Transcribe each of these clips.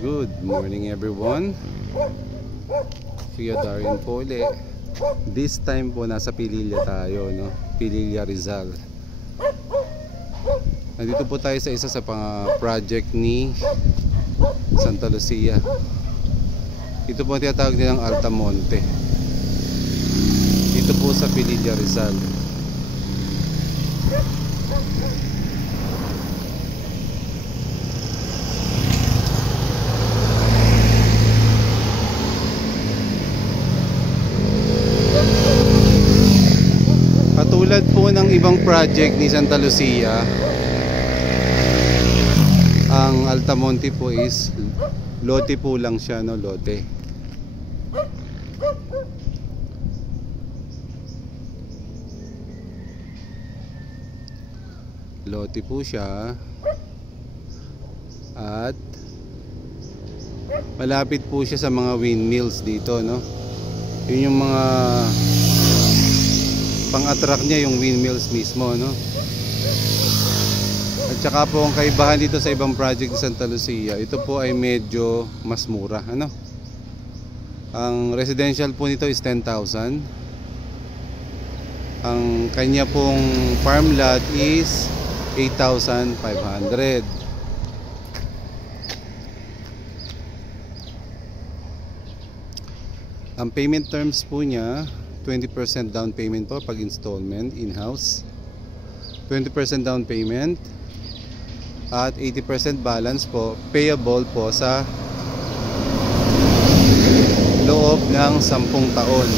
Good morning everyone. Kuya Darian po ulit. This time po nasa Pililla tayo, no? Pililla, Rizal. Nandito po tayo sa isa sa project ni Santa Lucia. Ito po ang tinatawag nilang Altamonte. Dito po sa Pililla, Rizal. Katulad po ng ibang project ni Santa Lucia, ang Altamonte po is lote po lang siya, no? Lote. Lote po siya. At malapit po siya sa mga windmills dito, no? Yun yung mga pang-attract niya, yung windmills mismo, no? At saka po ang kaibahan dito sa ibang project ni Santa Lucia, ito po ay medyo mas mura, ano? Ang residential po nito is 10,000. Ang kanya pong farm lot is 8,500. Ang payment terms po niya, 20% down payment po pag installment in-house, 20% down payment at 80% balance po payable po sa loob ng 10 taon.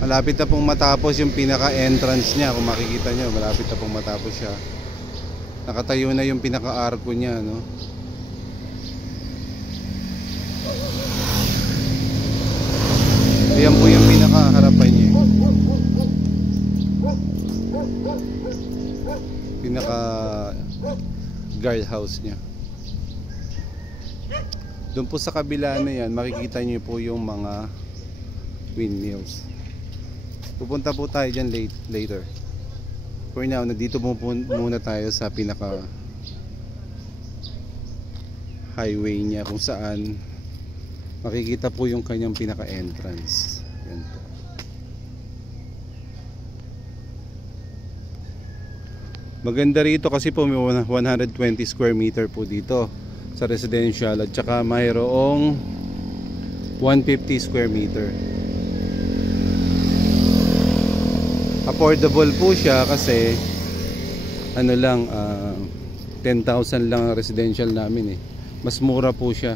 Malapit na pong matapos yung pinaka-entrance niya. Kung makikita nyo, malapit na pong matapos siya. Nakatayo na yung pinaka-arko niya, no? Ayan po yung pinaka-harapan niya. Pinaka-guardhouse niya. Doon po sa kabila na yan, makikita niyo po yung mga windmills. Pupunta po tayo dyan later. For now, nandito muna tayo sa pinaka-highway niya kung saan makikita po yung kanyang pinaka-entrance. Yan po. Maganda rito kasi po may 120 square meter po dito sa residential at saka mayroong 150 square meter. Affordable po siya kasi ano lang, 10,000 lang ang residential namin eh. Mas mura po siya.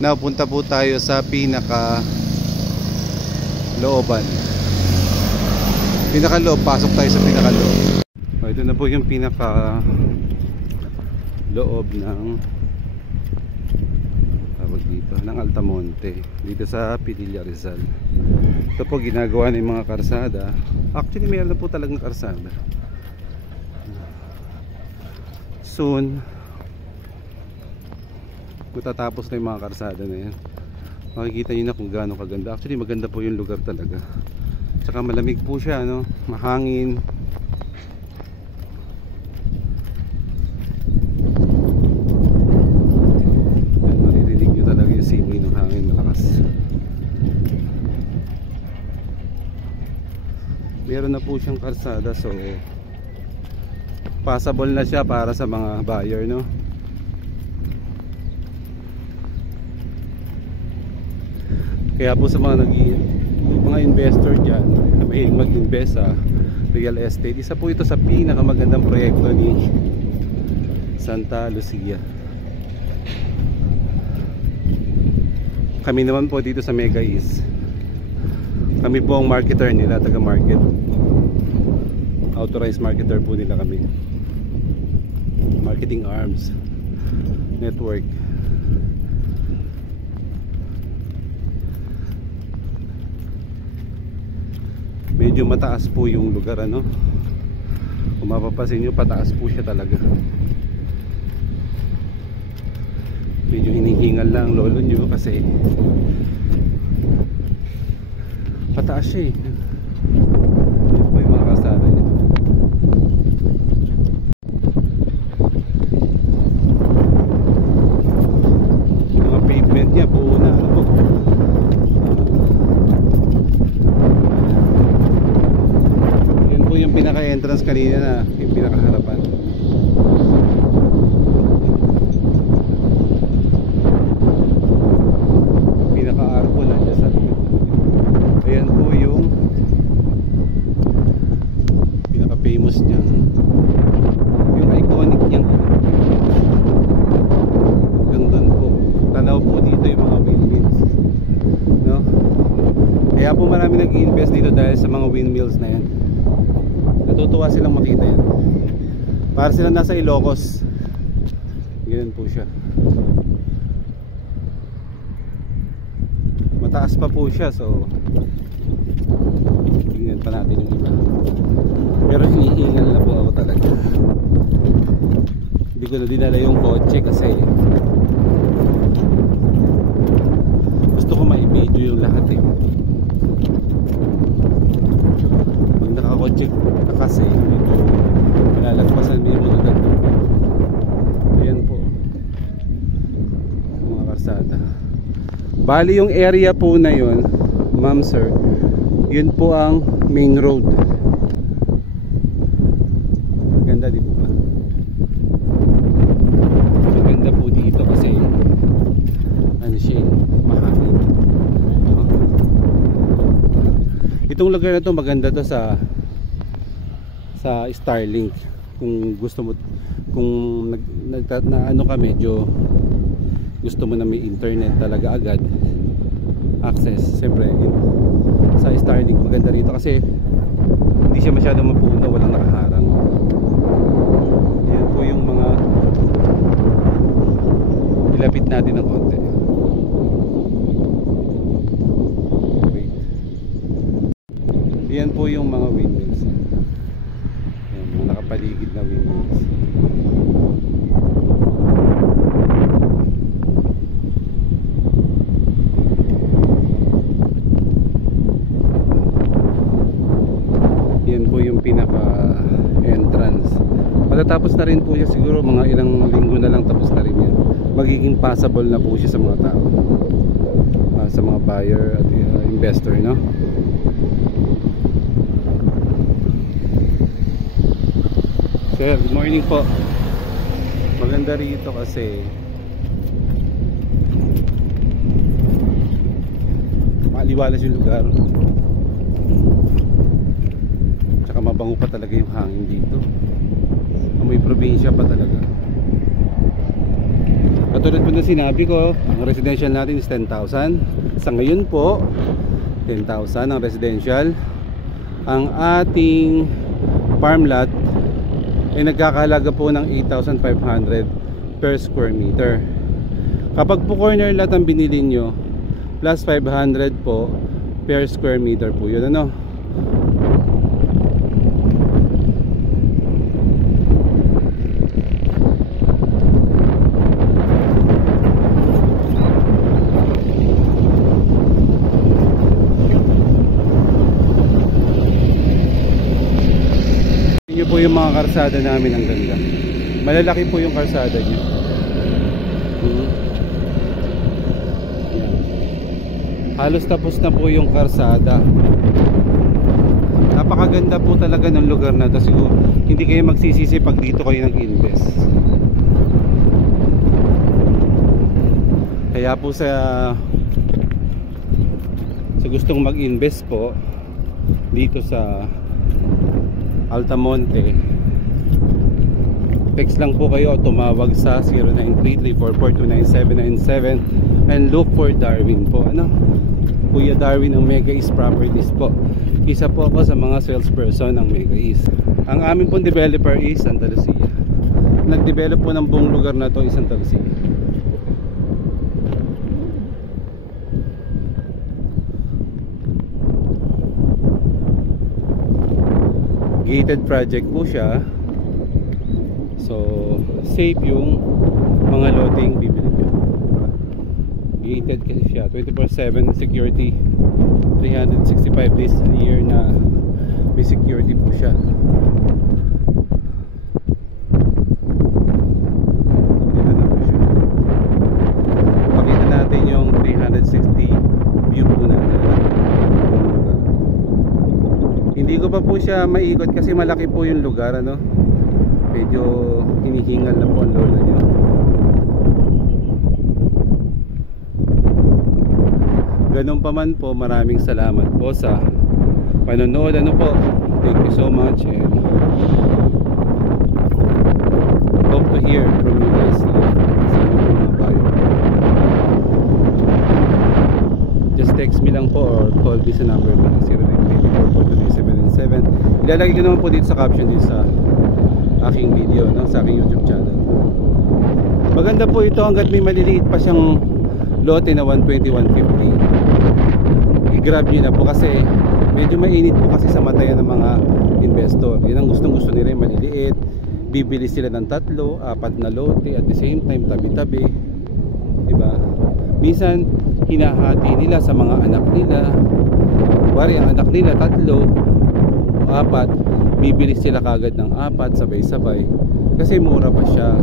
Now, punta po tayo sa pinaka-looban. Pinaka-loob, pasok tayo sa pinaka-loob. Ito na po yung pinaka-loob ng tawag dito, ng Altamonte. Dito sa Pililla, Rizal. Ito po ginagawa ng mga karsada. Actually, mayroon na po talagang karsada. Soon matatapos na yung mga karsada na yan. Makikita nyo na kung gaano kaganda. Actually maganda po yung lugar talaga. Tsaka malamig po siya, no? Mahangin. Yan, maririnig nyo talaga yung simoy ng hangin malakas. Meron na po siyang karsada, so passable na siya para sa mga buyer, no? Kaya po sa mga investor dyan na may mag-invest sa real estate, isa po ito sa pinakamagandang proyekto ni Santa Lucia. Kami naman po dito sa Mega East, kami po ang marketer nila, taga-market. Authorized marketer po nila kami. Marketing arms network. Medyo mataas po yung lugar, ano? Kung mapapasin nyo, pataas po siya talaga. Medyo hinihingal lang lolo nyo kasi pataas siya eh. Ito po yung mga kalsada niya. yung pinaka-entrance kanina na yung pinaka-harapan. Pinaka-arco nandiyan sa likod. Ayan po yung pinaka-famous niya. Yung iconic niyang hanggang doon po. Tanaw po dito yung mga windmills, no? Kaya po marami nag-invest dito dahil sa mga windmills na yan. Natutuwa silang makita yan. Para silang nasa Ilocos. Ganyan po siya. Mataas pa po siya, so tingnan pa natin yung iba. Pero hinihingal na po ako talaga. Hindi ko na dinala yung kotse kasi gusto ko ma-video yung lahat eh. Pag nakakotse ka kasi ito, pinalagpasan mo yung mga ganito. Ayan po mga karsada. Bali yung area po na yun, ma'am sir, yun po ang main road. Maganda di po ba? Maganda po dito kasi ano siya, mahangin. Itong lugar na to maganda to sa Starlink. Kung gusto mo, kung ano ka medyo gusto mo na may internet talaga agad access, siyempre sa Starlink maganda rito kasi hindi siya masyadong mapuno, walang nakaharang. Yan po yung mga ilapit natin ng konti. Wait. Yan po yung mga windmills. Yan, mga nakapaligid na windmills. Yan po yung pinaka entrance. Matatapos na rin po siya siguro mga ilang linggo na lang, tapos na rin yan. Magiging passable na po siya sa mga tao, sa mga buyer at investor, no? Sir, good morning po. Maganda rito kasi maliwalas yung lugar. Tsaka mabango pa talaga yung hangin dito. Amoy probinsya pa talaga. Katulad po na sinabi ko, ang residential natin is 10,000. Sa ngayon po 10,000 ang residential. Ang ating farm lot ay nagkakahalaga po ng 8,500 per square meter. Kapag po corner lot ang binili nyo, plus 500 po per square meter po yun, ano? Yun po yung mga karsada namin, ang ganda. Malalaki po yung karsada niyo. Yan. Halos tapos na po yung karsada. Napakaganda po talaga ng lugar na to. Siguro hindi kayo magsisisi pag dito kayo nag-invest. Kaya po sa gustong mag-invest po dito sa Altamonte, text lang po kayo o tumawag sa 093344299797 and look for Darwin po, ano? Kuya Darwin ng Mega East Properties po. Isa po ako sa mga salesperson ng Mega East. Ang amin pong developer is Santa Lucia. Nag-develop po ng buong lugar na to is Santa Lucia. Gated project po siya. So safe yung mga loting bibili nyo. Gated kasi siya, 24/7 security, 365 days a year na may security po siya. Ito na po siya. Pakita natin yung 360 view po natin. Hindi ko Gusto pa po siya maikot kasi malaki po yung lugar, ano. Medyo hinihingal na po ang lola nyo. Ganun pa man po, maraming salamat po sa panonood, ano po. Thank you so much and hope to hear from you guys. Just text me lang po or call me sa number ko 0934-429-797. Ilalagay ko naman po dito sa caption dito sa aking video, no? Sa aking YouTube channel. Maganda po ito hanggat may maliliit pa siyang lote na 120-150. I-grab nyo na po kasi medyo mainit po kasi sa mata yan ng mga investor. Yan ang gustong gusto nila, maliliit. Bibili sila ng 3, 4 na lote at the same time tabi-tabi, diba? Minsan hinahati nila sa mga anak nila. Wari ang anak nila 3 o 4, bibili sila kagad ng 4 sabay-sabay kasi mura pa siya.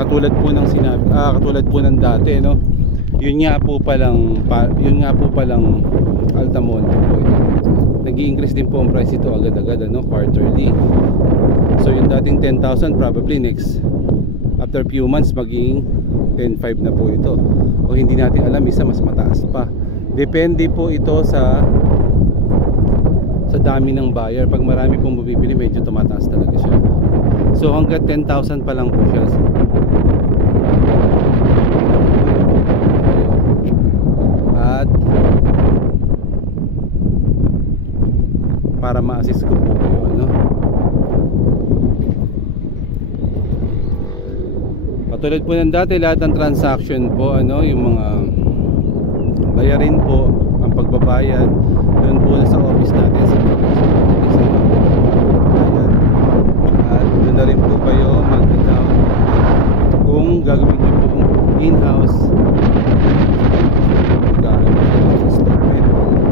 Katulad po ng sinabi, katulad po ng dati, no? Yun nga po palang Altamonte po. Nag-i-increase din po ang price ito agad-agad, ano, quarterly. So yung dating 10,000 probably next after few months maging 10,500 na po ito. O hindi natin alam, isa mas mataas pa. Depende po ito sa dami ng buyer. Pag marami pong bumibili, medyo tumataas talaga siya. So hanggang 10,000 pa lang po siya. At para ma-assist ko po kayo, ano? Katulad po ng dati, lahat ng transaction po, ano, yung mga bayarin po, ang pagbabayad doon po sa office natin sa at doon na rin po kayo mag-down kung gagawin nyo po in-house installment.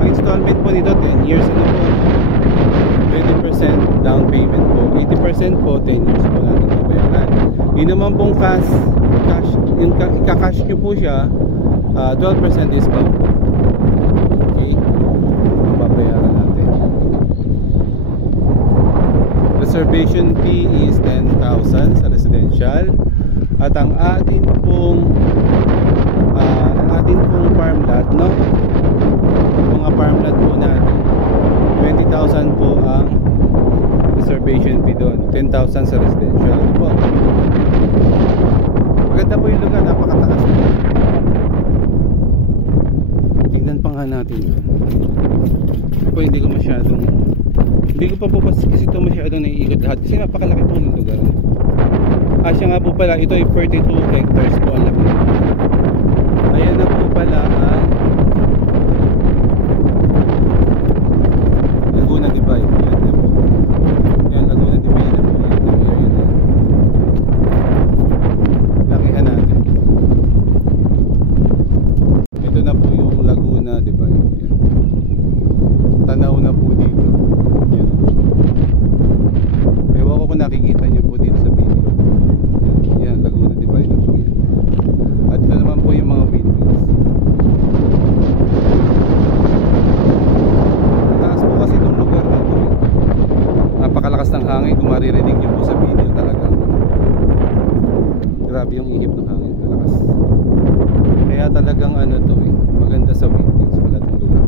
Ang installment po nito 10 years, ano po, 20% down payment po, 80% po 10 years po natin babayaran. Yun naman pong cash, yung ika-cash nyo po siya, 12% discount. Okay, babayaran natin. Reservation fee is 10,000 sa residential. At ang atin pong farm lot, no? Mga farm lot po natin, 20,000 po ang reservation fee doon, 10,000 sa residential. Ano po? Maganda po yung lugar, napakataas na. Tingnan pa nga natin. Po, hindi ko pa po kasi ito masyadong naiikot lahat kasi napakalaki po ng lugar. Siya nga po pala, ito ay 42 hectares po ang laki. Ayan na po pala ang Laguna Divide. Ayan na po. Ayan, Laguna Divide na po. Ayan yung area na. Lakihan natin. Ito na po yung Laguna Divide. Ayan. Tanaw na po dito. Ayan. Ewan ko kung nakikita nyo po dito sa video. Ayan, Laguna Divide na po yan. At ito naman po yung mga windmills. Mataas po kasi itong lugar na ito. Napakalakas ng hangin. Kung maririnig nyo po sa video talaga, grabe yung ihip ng hangin. Malakas. Kaya talagang ano to eh, maganda sa windmills pala itong lugar.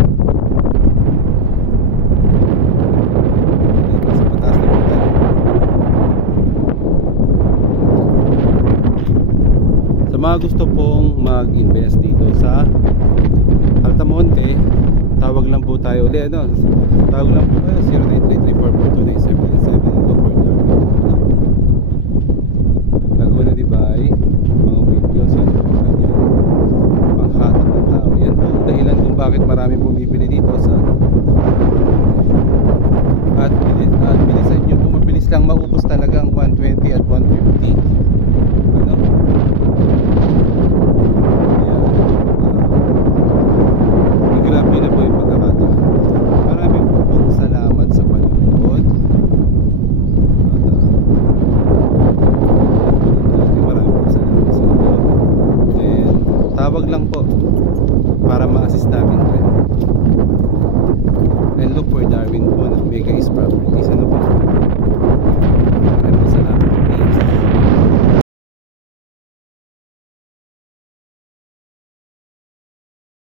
Sa mataas na po tayo. Sa mga gusto pong mag-invest dito sa Altamonte, tawag lang po tayo ulit, ano? Tawag lang po tayo 0933-442-9797. Laguna Divide, mga windmills yan po, ganyan, panghatak ng tao. Yan po ang dahilan kung bakit marami bumibili dito sa at bilisan nyo po, mabilis lang maubos talaga ang 120 at 150. Ano? I-grab nyo na po yung pagkakataon. Maraming po salamat sa panonood. Maraming po salamat sa inyo. And tawag lang po para ma-assist namin kayo.